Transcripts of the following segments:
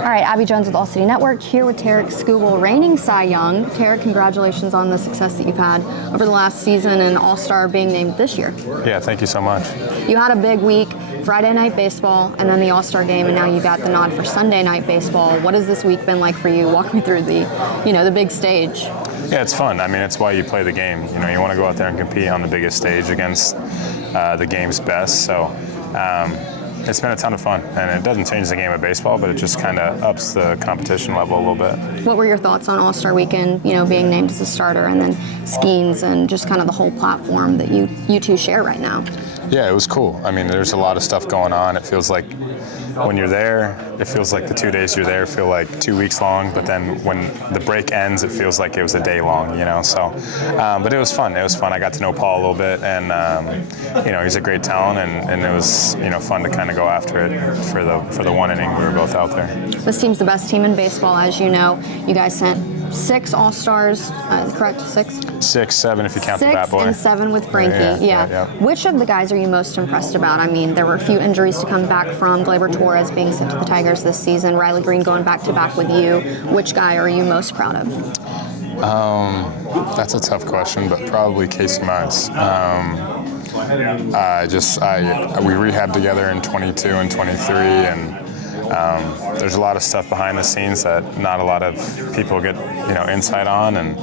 All right, Abby Jones with All City Network here with Tarik Skubal, reigning Cy Young. Tarik, congratulations on the success that you've had over the last season and All-Star being named this year. Yeah, thank you so much. You had a big week, Friday night baseball, and then the All-Star game, and now you got the nod for Sunday night baseball. What has this week been like for you? Walk me through the big stage. Yeah, it's fun. I mean, it's why you play the game. You know, you want to go out there and compete on the biggest stage against the game's best. So it's been a ton of fun, and it doesn't change the game of baseball, but it just kind of ups the competition level a little bit. What were your thoughts on All-Star Weekend, being named as a starter, and then Skeens and just kind of the whole platform that you two share right now? Yeah, it was cool. I mean, there's a lot of stuff going on. It feels like when you're there, it feels like the 2 days you're there feel like 2 weeks long, but then when the break ends, it feels like it was a day long, So, but it was fun. It was fun. I got to know Paul a little bit, and, he's a great talent, and it was, fun to kind of go after it for the one inning we were both out there. This team's the best team in baseball, as you know. You guys sent 6 All-Stars, correct? 6? 6, 7 if you count the bat boy. 6 and 7 with Frankie, yeah. Which of the guys are you most impressed about? I mean, there were a few injuries to come back from. Gleyber Torres being sent to the Tigers this season. Riley Green going back-to-back with you. Which guy are you most proud of? That's a tough question, but probably Casey Mize. We rehabbed together in 22 and 23, and there's a lot of stuff behind the scenes that not a lot of people get, insight on, and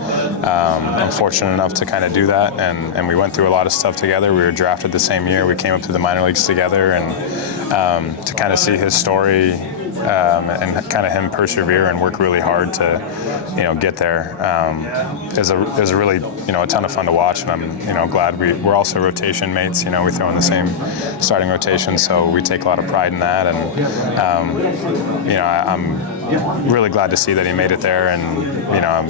I'm fortunate enough to kind of do that, and we went through a lot of stuff together. We were drafted the same year. We came up to the minor leagues together, and to kind of see his story and kind of him persevere and work really hard to, get there is a really, a ton of fun to watch, and I'm, glad we're also rotation mates. We throw in the same starting rotation, so we take a lot of pride in that, and I'm really glad to see that he made it there, and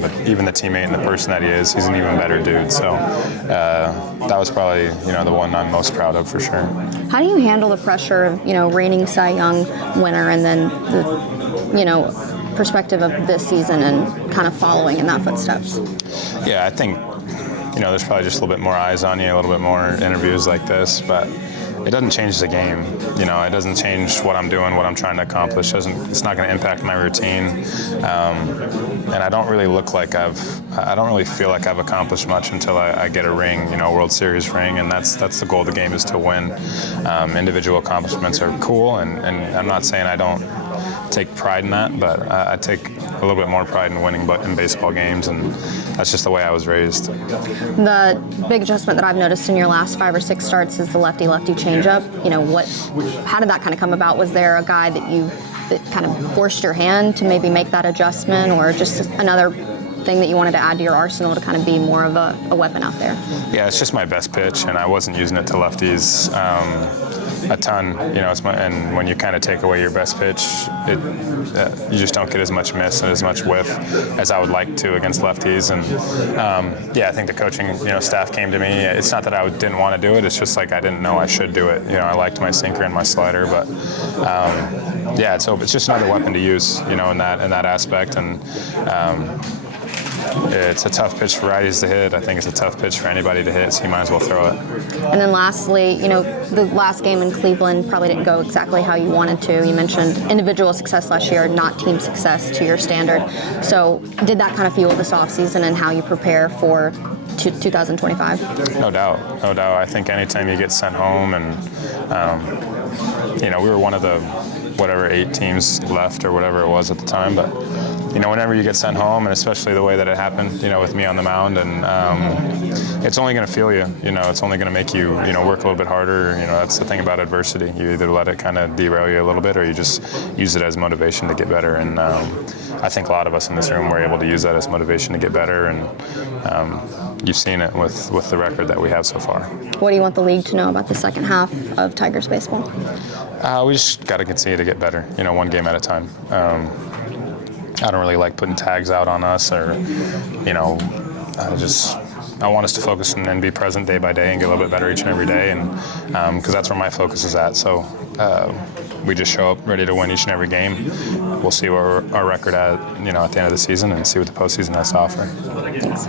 but even the teammate and the person that he is, he's an even better dude. So that was probably the one I'm most proud of for sure. How do you handle the pressure of reigning Cy Young winner, and then the perspective of this season and kind of following in that footsteps? Yeah, I think there's probably just a little bit more eyes on you, a little bit more interviews like this, but it doesn't change the game. It doesn't change what I'm doing, what I'm trying to accomplish. It's not going to impact my routine. And I don't really I don't really feel like I've accomplished much until I get a ring, a World Series ring, and that's the goal of the game, is to win. Individual accomplishments are cool, and I'm not saying I don't take pride in that, but I take a little bit more pride in winning in baseball games, and that's just the way I was raised. The big adjustment that I've noticed in your last 5 or 6 starts is the lefty-lefty changeup. How did that kind of come about? Was there a guy that kind of forced your hand to maybe make that adjustment, or just another thing that you wanted to add to your arsenal to kind of be more of a weapon out there? Yeah, it's just my best pitch, and I wasn't using it to lefties a ton. And when you kind of take away your best pitch, you just don't get as much miss and as much whiff as I would like to against lefties. And I think the coaching staff came to me. It's not that I didn't want to do it. It's just like I didn't know I should do it. I liked my sinker and my slider, but it's just another weapon to use. In that aspect, and. It's a tough pitch for righties to hit. I think it's a tough pitch for anybody to hit, so you might as well throw it. And then lastly, the last game in Cleveland probably didn't go exactly how you wanted to. You mentioned individual success last year, not team success to your standard. So did that kind of fuel this offseason and how you prepare for 2025? No doubt. I think anytime you get sent home, and we were one of the 8 teams left or whatever it was at the time, but whenever you get sent home, and especially the way that it happened, with me on the mound, and it's only going to fuel you. It's only going to make you, work a little bit harder. That's the thing about adversity. You either let it kind of derail you a little bit, or you just use it as motivation to get better. And I think a lot of us in this room were able to use that as motivation to get better, and you've seen it with the record that we have so far. What do you want the league to know about the second half of Tigers baseball? We just got to continue to get better, one game at a time. I don't really like putting tags out on us, or, I want us to focus and be present day by day and get a little bit better each and every day, and because that's where my focus is at. So we just show up ready to win each and every game. We'll see where our record at the end of the season, and see what the postseason has to offer. Thanks.